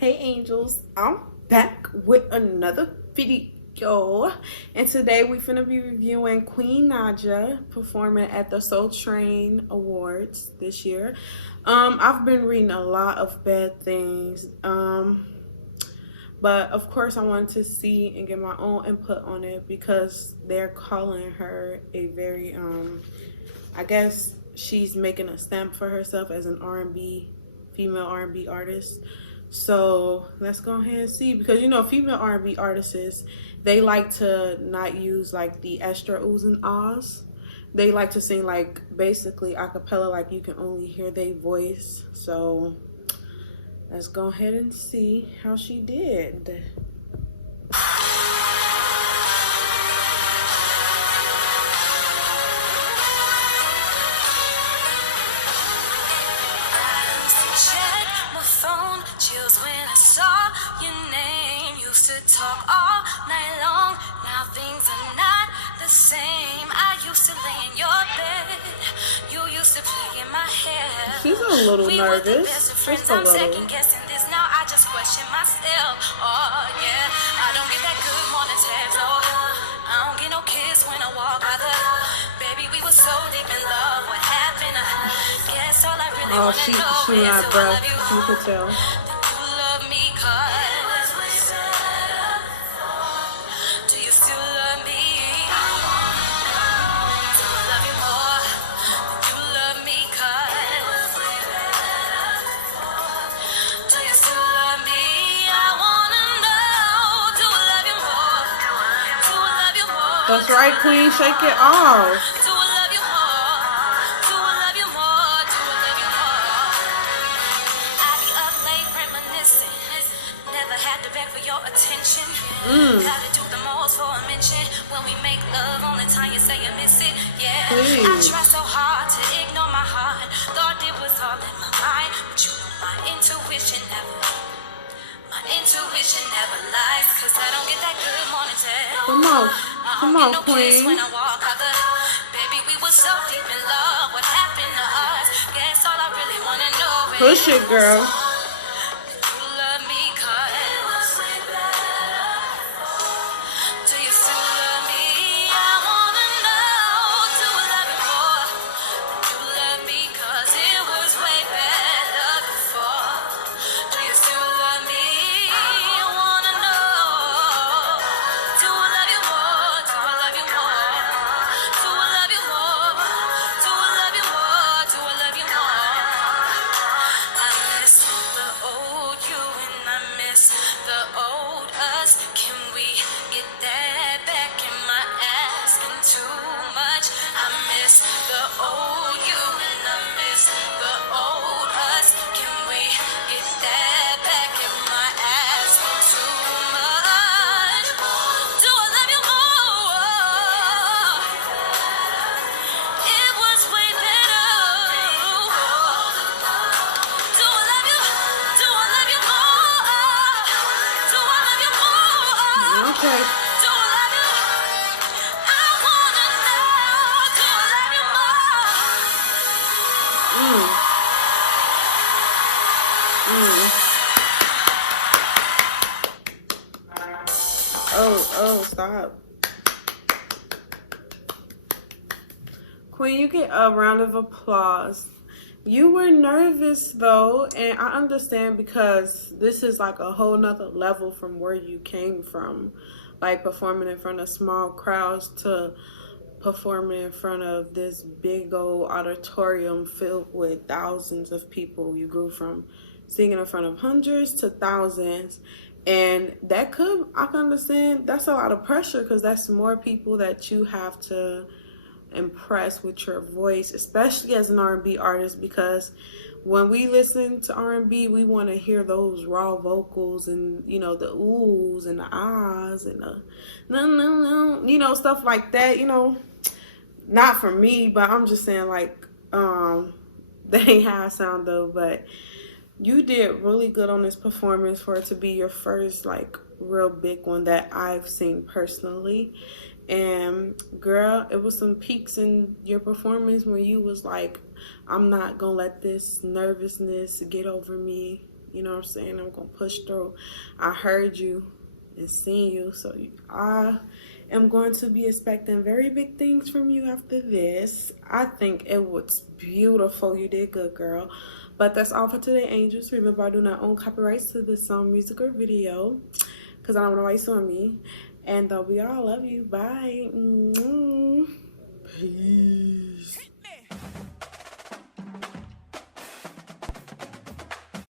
Hey angels, I'm back with another video, and today we're gonna be reviewing Queen Naija performing at the Soul Train Awards this year. I've been reading a lot of bad things, but of course I wanted to see and get my own input on it because they're calling her a very I guess she's making a stamp for herself as an R&B female R&B artist. So let's go ahead and see, because female R&B artists, they like to not use like the extra oohs and ahs. They like to sing like basically a cappella, like you can only hear their voice. So let's go ahead and see how she did. Chills when I saw your name. Used to talk all night long. Now things are not the same. I used to lay in your bed. You used to play in my hair. She's a little nervous. Just a little. I'm second guessing this now. I just question myself. Oh yeah, I don't get that good morning text. Oh, I don't get no kiss when I walk by the. Baby, we were so deep in love. What happened? Guess all I really want to know she not, is bro. You could tell. That's right, Queen. Shake it off. Gotta do the most for a mention. When we make love, only time you say you miss it. Yeah, please. I try so hard to ignore my heart. Thought it was all in my mind, but you know my intuition never lies. Cause I don't get that good morning text. Come on, Queen. When I walk out the baby, we were so deep in love. What happened to us? Guess all I really wanna know is push it, girl. Oh, stop. Queen, you get a round of applause. You were nervous though, and I understand because this is like a whole nother level from where you came from. Like performing in front of small crowds to performing in front of this big old auditorium filled with thousands of people. You grew from singing in front of hundreds to thousands. And I can understand that's a lot of pressure because that's more people that you have to impress with your voice, especially as an R&B artist, because when we listen to R&B, we want to hear those raw vocals and, the oohs and the ahs and the no, stuff like that, not for me, but I'm just saying like, that ain't how I sound though, but you did really good on this performance for it to be your first like real big one that I've seen personally. And girl, it was some peaks in your performance when you was like, I'm not gonna let this nervousness get over me. You know what I'm saying? I'm going to push through. I heard you and seen you. So I am going to be expecting very big things from you after this. I think it was beautiful. You did good, girl. But that's all for today, angels. Remember, I do not own copyrights to this song, music, or video, because I don't want nobody suing me. And we all love you. Bye. Peace.